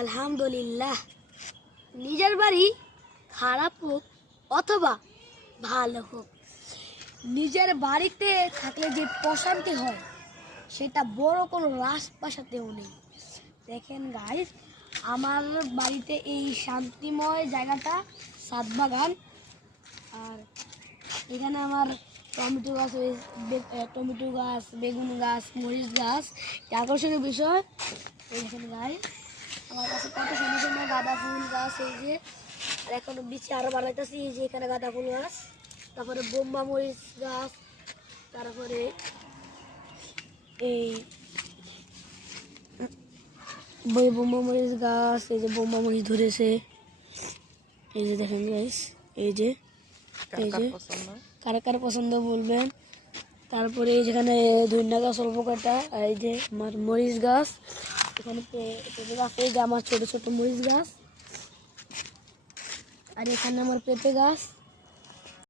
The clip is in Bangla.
আলহামদুলিল্লাহ। নিজের বাড়ি খারাপ হোক অথবা ভালো হোক, নিজের বাড়িতে থাকলে যে প্রশান্তি হয় সেটা বড় কোনো রাজপ্রাসাদেও নেই। দেখেন গাইস, আমার বাড়িতে এই শান্তিময় জায়গাটা ছাদ বাগান, আর এখানে আমার টমেটো গাছ, টমেটো গাছ, বেগুন গাছ, মরিচ গাছ। আকর্ষণীয় বিষয় এইখানে গাইস, আমার কাছে কত সুন্দর সুন্দর গাঁদা ফুল গাছ, এই যে আর এখন বিচে আরো বানাইতেছি, এই যে এখানে গাঁদা ফুল গাছ, তারপরে বোম্বা মরিচ গাছ, তারপরে এই বোম্বা মরিচ গাছ, এই যে বোম্বা মরিচ ধরেছে, এই যে দেখেন গাইস, এই যে কার কার পছন্দ বলবেন। তারপরে এই যেখানে ধনিয়া গাছ অল্প কটা, এই যে আমার মরিচ গাছ, এখানে পেঁপে গাছ, এই যে আমার ছোট ছোট মরিচ গাছ, আর এখানে আমার পেঁপে গাছ।